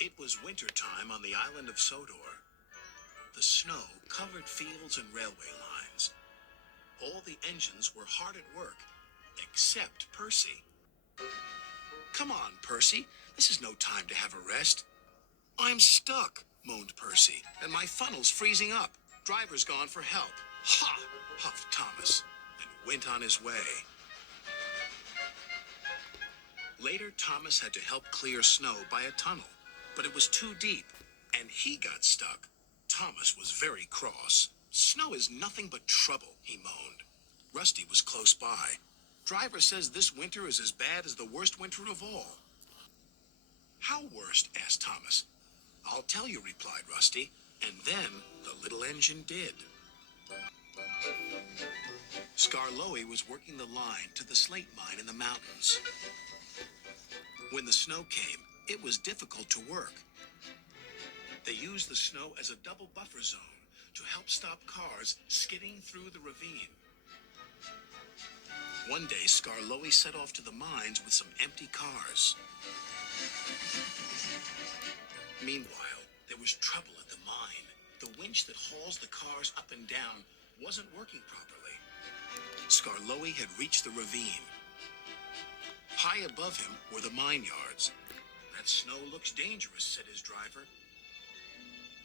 It was winter time on the island of Sodor. The snow covered fields and railway lines. All the engines were hard at work, except Percy. Come on, Percy. This is no time to have a rest. I'm stuck, moaned Percy, and my funnel's freezing up. Driver's gone for help. Ha! Huffed Thomas, and went on his way. Later, Thomas had to help clear snow by a tunnel, but it was too deep, and he got stuck. Thomas was very cross. Snow is nothing but trouble, he moaned. Rusty was close by. Driver says this winter is as bad as the worst winter of all. How worst? Asked Thomas. I'll tell you, replied Rusty, and then the little engine did. Skarloey was working the line to the slate mine in the mountains. When the snow came, it was difficult to work. They used the snow as a double buffer zone to help stop cars skidding through the ravine. One day, Skarloey set off to the mines with some empty cars. Meanwhile, there was trouble at the mine. The winch that hauls the cars up and down wasn't working properly. Skarloey had reached the ravine. High above him were the mine yards. That snow looks dangerous, said his driver.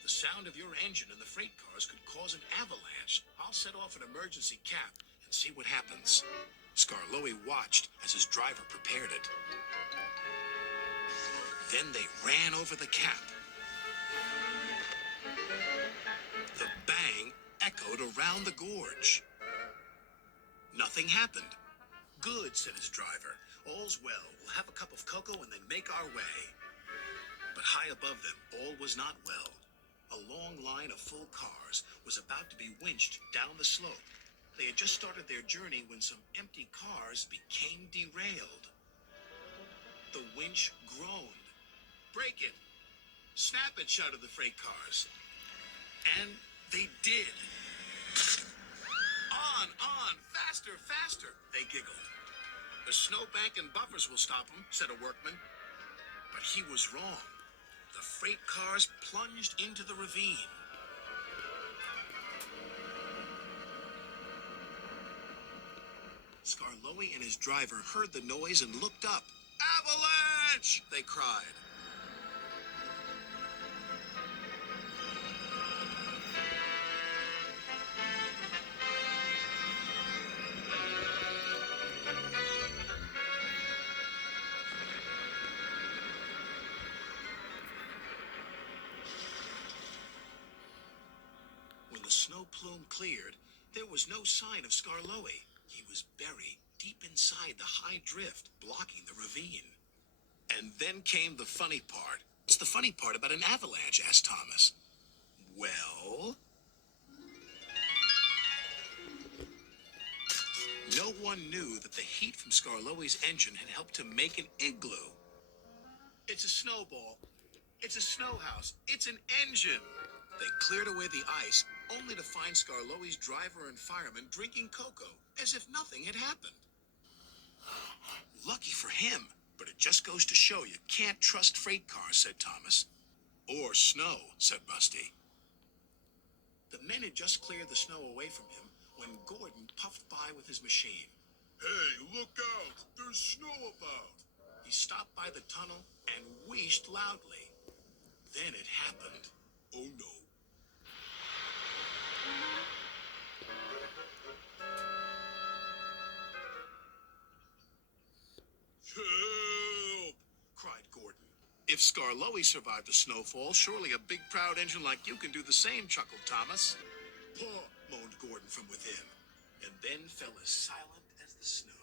The sound of your engine in the freight cars could cause an avalanche. I'll set off an emergency cap and see what happens. Skarloey watched as his driver prepared it. Then they ran over the cap. The bang echoed around the gorge. Nothing happened. Good, said his driver. All's well. We'll have a cup of cocoa and then make our way. But high above them, all was not well. A long line of full cars was about to be winched down the slope. They had just started their journey when some empty cars became derailed. The winch groaned. Break it! Snap it, shouted the freight cars. And they did. On, faster, faster, they giggled. The snowbank and buffers will stop them, said a workman. But he was wrong. The freight cars plunged into the ravine. Skarloey and his driver heard the noise and looked up. Avalanche! They cried. When the snow plume cleared, there was no sign of Skarloey. He was buried deep inside the high drift, blocking the ravine. And then came the funny part. What's the funny part about an avalanche? Asked Thomas. Well, no one knew that the heat from Skarloey's engine had helped to make an igloo. It's a snowball. It's a snow house. It's an engine. They cleared away the ice, only to find Skarloey's driver and fireman drinking cocoa, as if nothing had happened. Lucky for him, but it just goes to show you can't trust freight cars, said Thomas. Or snow, said Rusty. The men had just cleared the snow away from him when Gordon puffed by with his machine. Hey, look out! There's snow about! He stopped by the tunnel and wheezed loudly. Then it happened. Oh no. Help! Cried Gordon. If Skarloey survived a snowfall, surely a big proud engine like you can do the same, chuckled Thomas. Paw, moaned Gordon from within, and then fell as silent as the snow.